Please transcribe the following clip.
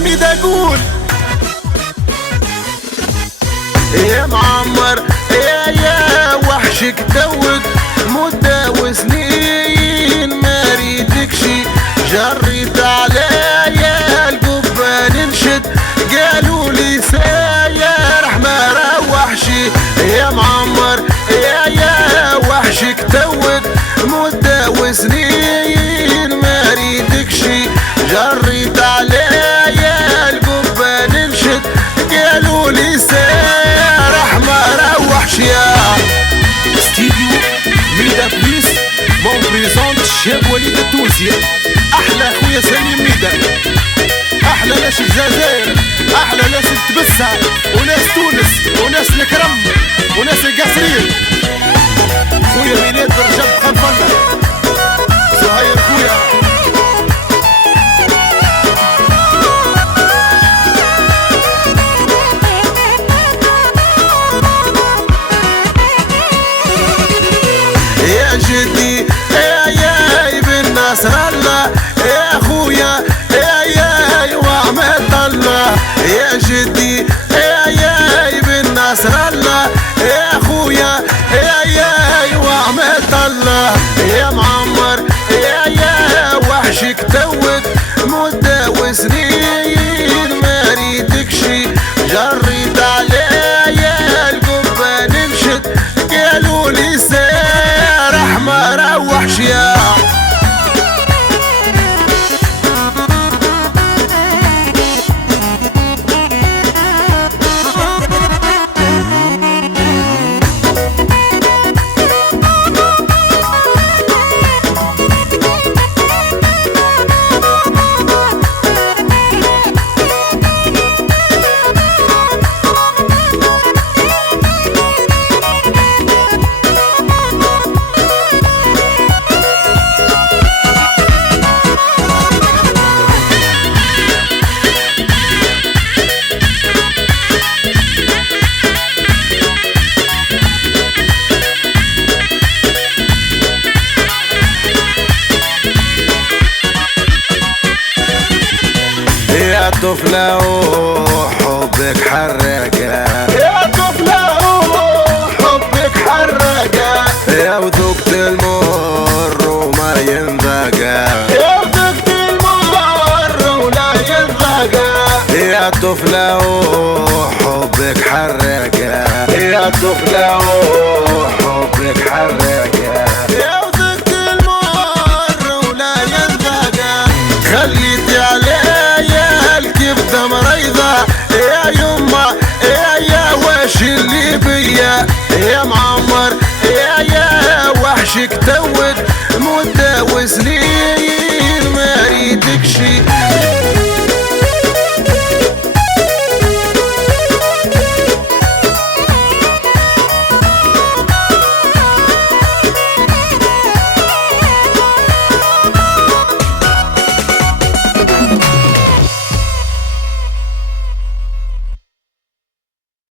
ميدا قول يا معمر يا وحشك توك مدة وسنين ما ريدكش جريت عليا القبة ننشد قالوا لي ساير ما روحش يا معمر يا وحشك توك مدة وسنين ما ريدكش جريت عليا القبة ننشد قالوا لي ساير ما روحش يا ستيديو ميدا بليس مون بريزونت الشاب وليد التونسي. احلى خويا سليم ميدا، احلى ناس الجزائر، احلى ناس التبسة وناس تونس وناس الكرم وناس القصرين. خويا ميلاد رجب خنفلة زهير خويا يا جدي يا ابن نصر الله يا خويا يا وعمد الله يا جدي يا ابن نصر الله يا خويا يا وعمد الله يا معمر يا وحشك توك مدة وسنين ما ريدكش جريت عليا القبة ننشد قالوا لي سارح ما روحش يا يا طفلة وحبك حرقة يا طفلة وحبك حرقة يا وذقت المر وما ينذقى يا وذقت المر ولا ينذقى يا طفلة وحبك حرقة يا طفلة وحبك حرقة يا وذقت المر ولا ينذقى خليتي عليا الكبدة مريضة يا يما يا واش اللي بيا معمر يا وحشك توك مدة وسنين